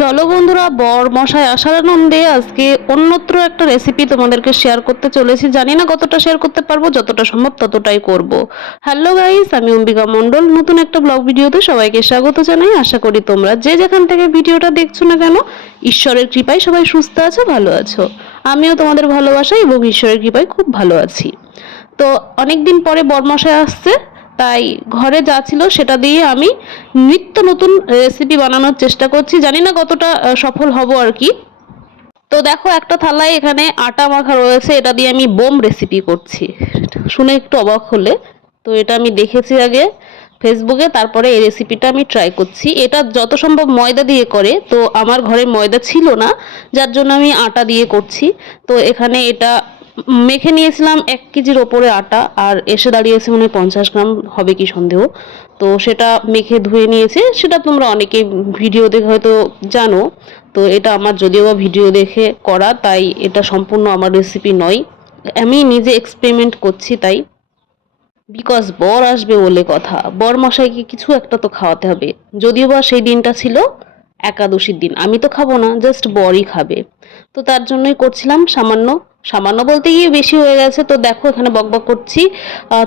চলো বন্ধুরা, বর মশাই আসার আনন্দে আজকে অন্যত্র একটা রেসিপি তোমাদেরকে শেয়ার করতে চলেছি। জানি না কতটা শেয়ার করতে পারবো, যতটা সম্ভব ততটাই করব। হ্যালো গাইস, আমি অম্বিকা মণ্ডল। নতুন একটা ব্লগ ভিডিওতে সবাইকে স্বাগত জানাই। আশা করি তোমরা যে যেখান থেকে ভিডিওটা দেখছো না কেন, ঈশ্বরের কৃপায় সবাই সুস্থ আছো, ভালো আছো। আমিও তোমাদের ভালোবাসা এবং ঈশ্বরের কৃপায় খুব ভালো আছি। তো অনেকদিন পরে বরমশাই আসছে, তাই ঘরে যা ছিল সেটা দিয়ে আমি নিত্য নতুন রেসিপি বানানোর চেষ্টা করছি। জানি না কতটা সফল হব আর কি। তো দেখো, একটা থালায় এখানে আটা মাখা রয়েছে, এটা দিয়ে আমি বোম রেসিপি করছি। শুনে একটু অবাক হলে, তো এটা আমি দেখেছি আগে ফেসবুকে, তারপরে এই রেসিপিটা আমি ট্রাই করছি। এটা যত সম্ভব ময়দা দিয়ে করে, তো আমার ঘরে ময়দা ছিল না, যার জন্য আমি আটা দিয়ে করছি। তো এখানে এটা মেখে নিয়েছিলাম 1 কেজির ওপরে আটা, আর এসে দাঁড়িয়েছে মনে হয় 50 গ্রাম হবে কি সন্দেহ। তো সেটা মেখে ধুয়ে নিয়েছে, সেটা তোমরা অনেকে ভিডিও দেখে হয়তো জানো। তো এটা আমার যদিও বা ভিডিও দেখে করা, তাই এটা সম্পূর্ণ আমার রেসিপি নয়, আমি নিজে এক্সপেরিমেন্ট করছি তাই। বিকজ বর আসবে বলে কথা, বর মশাইকে কিছু একটা তো খাওয়াতে হবে। যদিও বা সেই দিনটা ছিল একাদশীর দিন, আমি তো খাবো না, জাস্ট বরই খাবে। তো তার জন্যই করছিলাম। সামান্য সামান্য বলতে গিয়ে বেশি হয়ে গেছে। তো দেখো এখানে বকবক করছি।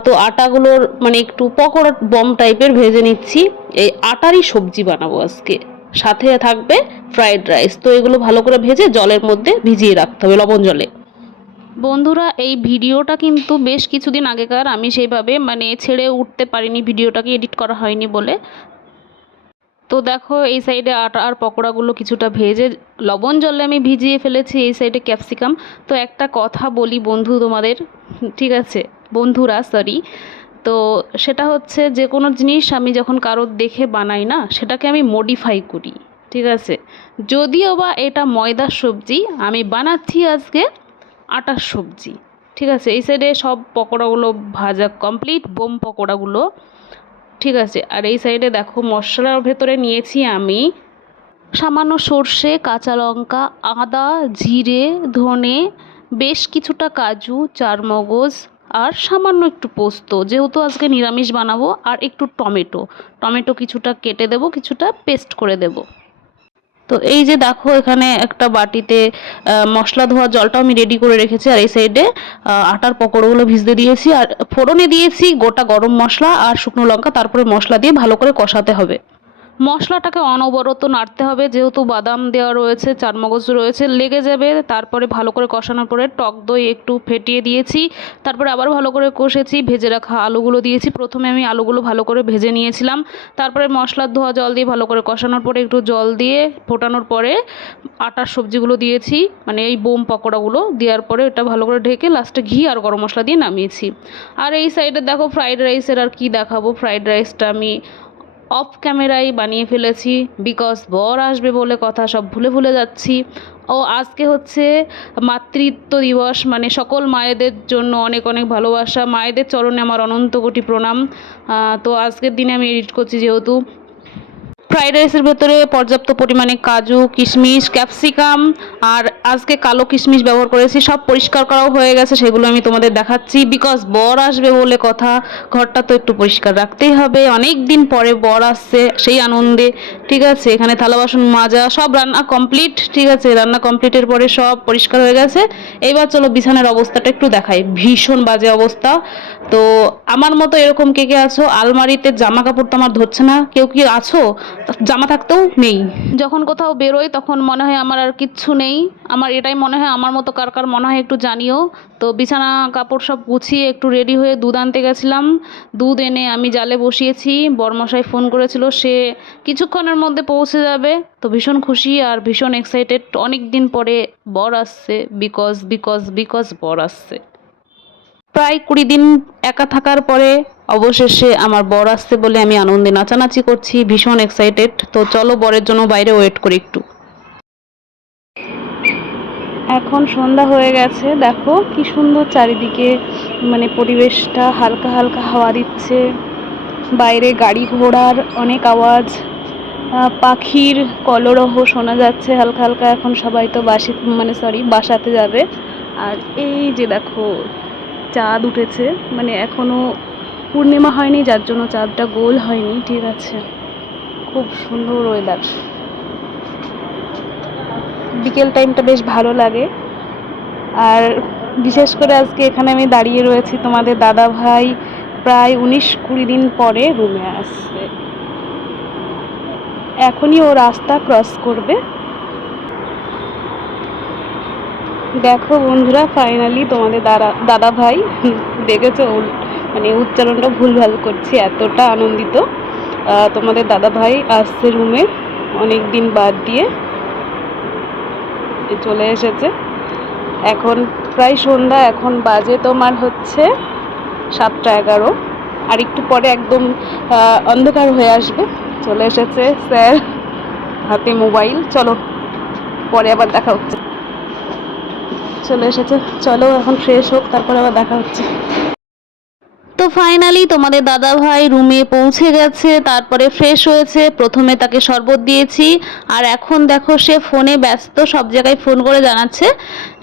তো আটাগুলোর মানে একটু পকোড়া বম টাইপের ভেজে নিচ্ছি। এই আটারই সবজি বানাবো আজকে, সাথে থাকবে ফ্রাইড রাইস। তো এগুলো ভালো করে ভেজে জলের মধ্যে ভিজিয়ে রাখতে হবে, লবণ জলে। বন্ধুরা, এই ভিডিওটা কিন্তু বেশ কিছুদিন আগেকার, আমি সেইভাবে মানে ছেড়ে উঠতে পারিনি, ভিডিওটাকে এডিট করা হয়নি বলে। তো দেখো, এই সাইডে আটা আর পকোড়াগুলো কিছুটা ভেজে লবণ জলে আমি ভিজিয়ে ফেলেছি, এই সাইডে ক্যাপসিকাম। তো একটা কথা বলি বন্ধু তোমাদের, ঠিক আছে বন্ধুরা, সরি। তো সেটা হচ্ছে, যে কোনো জিনিস আমি যখন কারোর দেখে বানাই না, সেটাকে আমি মডিফাই করি, ঠিক আছে। যদিও বা এটা ময়দার সবজি, আমি বানাচ্ছি আজকে আটার সবজি, ঠিক আছে। এই সাইডে সব পকোড়াগুলো ভাজা কমপ্লিট, বোম পকোড়াগুলো, ঠিক আছে। আর এই সাইডে দেখো, মশলার ভেতরে নিয়েছি আমি সামান্য সর্ষে, কাঁচা লঙ্কা, আদা, জিরে, ধনে, বেশ কিছুটা কাজু, চারমগজ, আর সামান্য একটু পোস্ত, যেহেতু আজকে নিরামিষ বানাবো। আর একটু টমেটো, টমেটো কিছুটা কেটে দেবো, কিছুটা পেস্ট করে দেবো। তো এই যে দেখো, এখানে একটা বাটিতে মশলা ধোয়া জলটাও আমি রেডি করে রেখেছি। আর এই সাইডে আটার পকোড়াগুলো ভিজতে দিয়েছি, আর ফোড়নে দিয়েছি গোটা গরম মশলা আর শুকনো লঙ্কা। তারপরে মশলা দিয়ে ভালো করে কষাতে হবে। মশলাটাকে অনবরত নাড়তে হবে, যেহেতু বাদাম দেওয়া রয়েছে, চারমগজ রয়েছে, লেগে যাবে। তারপরে ভালো করে কষানোর পরে টক দই একটু ফেটিয়ে দিয়েছি। তারপরে আবার ভালো করে কষেছি, ভেজে রাখা আলুগুলো দিয়েছি। প্রথমে আমি আলুগুলো ভালো করে ভেজে নিয়েছিলাম, তারপরে মশলার ধোয়া জল দিয়ে ভালো করে কষানোর পরে একটু জল দিয়ে ফোটানোর পরে আটার সবজিগুলো দিয়েছি, মানে এই বোম পকোড়াগুলো দেওয়ার পরে এটা ভালো করে ঢেকে লাস্টে ঘি আর গরম মশলা দিয়ে নামিয়েছি। আর এই সাইডে দেখো, ফ্রাইড রাইসের আর কি দেখাবো, ফ্রাইড রাইসটা আমি অফ ক্যামেরায় বানিয়ে ফেলেছি। বিকজ বর আসবে বলে কথা, সব ভুলে ভুলে যাচ্ছি। ও আজকে হচ্ছে মাতৃত্ব দিবস, মানে সকল মায়েদের জন্য অনেক অনেক ভালোবাসা, মায়েদের চরণে আমার অনন্ত কোটি প্রণাম। তো আজকের দিনে আমি এডিট করছি, যেহেতু ফ্রাইড রাইসের ভেতরে পর্যাপ্ত পরিমাণে কাজু, কিশমিশ, ক্যাপসিকাম আর আজকে কালো কিশমিশ ব্যবহার করেছি। সব পরিষ্কার করাও হয়ে গেছে, সেগুলো আমি তোমাদের দেখাচ্ছি। বিকজ বর আসবে বলে কথা, ঘরটা তো একটু পরিষ্কার রাখতেই হবে, অনেক দিন পরে বর আসছে সেই আনন্দে, ঠিক আছে। এখানে থালা বাসন মাজা, সব রান্না কমপ্লিট, ঠিক আছে। রান্না কমপ্লিটের পরে সব পরিষ্কার হয়ে গেছে। এইবার চলো বিছানার অবস্থাটা একটু দেখাই, ভীষণ বাজে অবস্থা। তো আমার মতো এরকম কে কে আছো, আলমারিতে জামা কাপড় তো আমার ধরছে না, কেউ কি আছো? জামা থাকতেও নেই। যখন কোথাও বেরোই তখন মনে হয় আমার আর কিচ্ছু নেই। আমার এটাই মনে হয়, আমার মতো কার কার মনে হয় একটু জানিও। তো বিছানা কাপড় সব গুছিয়ে একটু রেডি হয়ে দুধ আনতে গেছিলাম। দুধ এনে আমি জালে বসিয়েছি। বরমশাই ফোন করেছিল, সে কিছুক্ষণের মধ্যে পৌঁছে যাবে। তো ভীষণ খুশি আর ভীষণ এক্সাইটেড, অনেক দিন পরে বর আসছে। বিকজ বিকজ বিকজ বর আসছে। প্রায় 20 দিন একা থাকার পরে অবশেষে আমার বর আসছে বলে আমি আনন্দে নাচানাচি করছি, ভীষণ এক্সাইটেড। তো চলো বরের জন্য বাইরে ওয়েট করি একটু। এখন সন্ধ্যা হয়ে গেছে, দেখো কি সুন্দর চারিদিকে, মানে পরিবেশটা হালকা হালকা হাওয়া দিচ্ছে, বাইরে গাড়ি ঘোড়ার অনেক আওয়াজ, পাখির কলরব শোনা যাচ্ছে হালকা হালকা। এখন সবাই তো বাসাতে যাবে। আর এই যে দেখো, চাঁদ উঠেছে, মানে এখনো পূর্ণিমা হয়নি, যার জন্য চাঁদটা গোল হয়নি, ঠিক আছে। খুব সুন্দর ওয়েদার। বিকেল টাইমটা বেশ ভালো লাগে। আর বিশেষ করে আজকে এখানে আমি দাঁড়িয়ে রয়েছি, তোমাদের দাদা ভাই প্রায় 19-20 দিন পরে রুমে আসছে। এখনই ও রাস্তা ক্রস করবে। দেখো বন্ধুরা, ফাইনালি তোমাদের দাদা ভাই, দেখেছো মানে উচ্চারণটা ভুলভাল করছি, এতটা আনন্দিত। তোমাদের দাদা ভাই আসছে রুমে, অনেক দিন বাদ দিয়ে চলে এসেছে। এখন প্রায় সন্ধ্যা, এখন বাজে তোমার হচ্ছে 7:11। আর একটু পরে একদম অন্ধকার হয়ে আসবে। চলে এসেছে স্যার, হাতে মোবাইল। চলো পরে আবার দেখা হচ্ছে। চলে এসেছে, চলো এখন ফ্রেশ হোক, তারপরে আবার দেখা হচ্ছে। তো ফাইনালি তোমাদের দাদা ভাই রুমে পৌঁছে গেছে, তারপরে ফ্রেশ হয়েছে। প্রথমে তাকে শরবত দিয়েছি, আর এখন দেখো সে ফোনে ব্যস্ত, সব জায়গায় ফোন করে জানাচ্ছে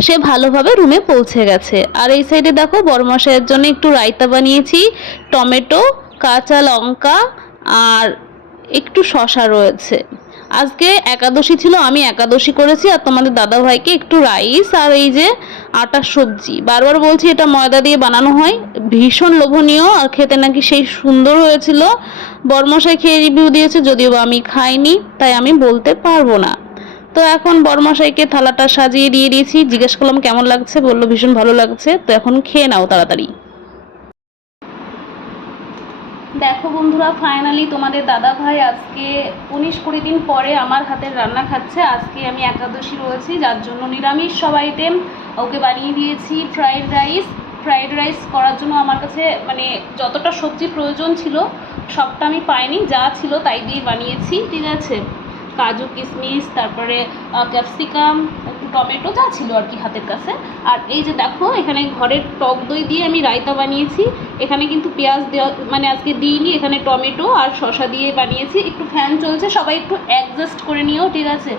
সে ভালোভাবে রুমে পৌঁছে গেছে। আর এই সাইডে দেখো বড়মশাইয়ের জন্য একটু রায়তা বানিয়েছি, টমেটো, কাঁচা লঙ্কা আর একটু শসা রয়েছে। আজকে একাদশী ছিল, আমি একাদশী করেছি। আর তোমাদের দাদা ভাইকে একটু রাইস আর এই যে আটার সবজি, বারবার বলছি এটা ময়দা দিয়ে বানানো হয়, ভীষণ লোভনীয় আর খেতে নাকি সেই সুন্দর হয়েছিল। বরমশাই খেয়ে রিভিউ দিয়েছে, যদিও বা আমি খাইনি, তাই আমি বলতে পারবো না। তো এখন বরমশাইকে থালাটা সাজিয়ে দিয়ে দিয়েছি, জিজ্ঞেস করলাম কেমন লাগছে, বললো ভীষণ ভালো লাগছে। তো এখন খেয়ে নাও তাড়াতাড়ি। দেখো বন্ধুরা, ফাইনালি তোমাদের দাদা ভাই আজকে 19-20 দিন পরে আমার হাতের রান্না খাচ্ছে। আজকে আমি একাদশী রয়েছি, যার জন্য নিরামিষ সব আইটেম ওকে বানিয়ে দিয়েছি। ফ্রাইড রাইস করার জন্য আমার কাছে মানে যতটা সবজি প্রয়োজন ছিল সবটা আমি পাইনি, যা ছিল তাই দিয়ে বানিয়েছি, ঠিক আছে। কাজু কিশমিশ, তারপরে ক্যাপসিকাম, একটু টমেটো, যা ছিল আর কি হাতের কাছে। আর এই যে দেখো, এখানে ঘরের টক দই দিয়ে আমি রায়তা বানিয়েছি। এখানে কিন্তু পেঁয়াজ দেওয়া মানে আজকে দিইনি, এখানে টমেটো আর শসা দিয়ে বানিয়েছি। একটু ফ্যান চলছে, সবাই একটু অ্যাডজাস্ট করে নিও, ঠিক আছে।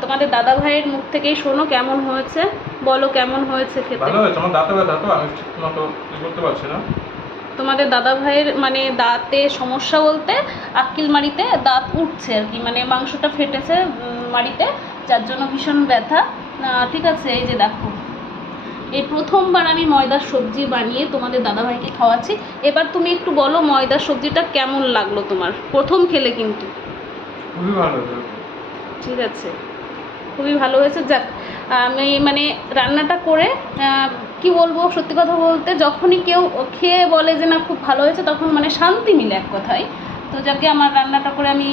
তোমাদের দাদা ভাইয়ের মুখ থেকেই শোনো কেমন হয়েছে, বলো কেমন হয়েছে খেতে। ভালো হয়েছে। আমার দাঁতে ব্যথা তো, আমি ঠিকমতো করতে পারছি না। তোমাদের দাদা ভাইয়ের মানে দাঁতে সমস্যা বলতে আক্কেলমারিতে দাঁত উঠছে আর কি, মানে মাংসটা ফেটেছে মাড়িতে, যার জন্য ভীষণ ব্যথা, ঠিক আছে। এই যে দেখো, এই প্রথমবার আমি ময়দার সবজি বানিয়ে তোমাদের দাদাভাইকে খাওয়াচ্ছি। এবার তুমি একটু বলো ময়দার সবজিটা কেমন লাগলো তোমার, প্রথম খেলে কিন্তু। খুবই ভালো হয়েছে। ঠিক আছে, খুবই ভালো হয়েছে। যাক, আমি মানে রান্নাটা করে কি বলবো, সত্যি কথা বলতে যখনই কেউ খেয়ে বলে যে না খুব ভালো হয়েছে, তখন মানে শান্তি মিলে এক কথায়। তো যাকে আমার রান্নাটা করে আমি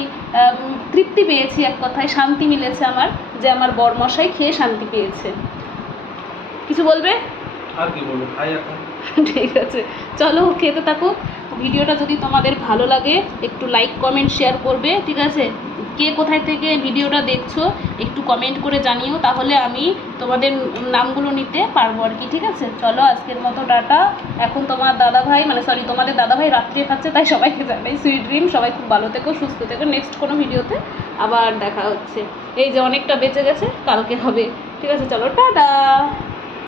তৃপ্তি পেয়েছি, এক কথায় শান্তি মিলেছে আমার, যে আমার বরমশাই খেয়ে শান্তি পেয়েছে। কিছু বলবে? আর কি বলবো, খাই এখন। ঠিক আছে, চলো খেতে থাকো। ভিডিওটা যদি তোমাদের ভালো লাগে একটু লাইক কমেন্ট শেয়ার করবে, ঠিক আছে। কে কোথায় থেকে ভিডিওটা দেখছো একটু কমেন্ট করে জানিও, তাহলে আমি তোমাদের নামগুলো নিতে পারবো আর কি, ঠিক আছে। চলো আজকের মতো টাটা। এখন তোমাদের দাদা ভাই রাত্রে খাচ্ছে, তাই সবাইকে জানাই সুইট ড্রিম। সবাই খুব ভালো থেকো, সুস্থ থেকো। নেক্সট কোনো ভিডিওতে আবার দেখা হচ্ছে। এই যে অনেকটা বেঁচে গেছে, কালকে হবে, ঠিক আছে। চলো টাটা।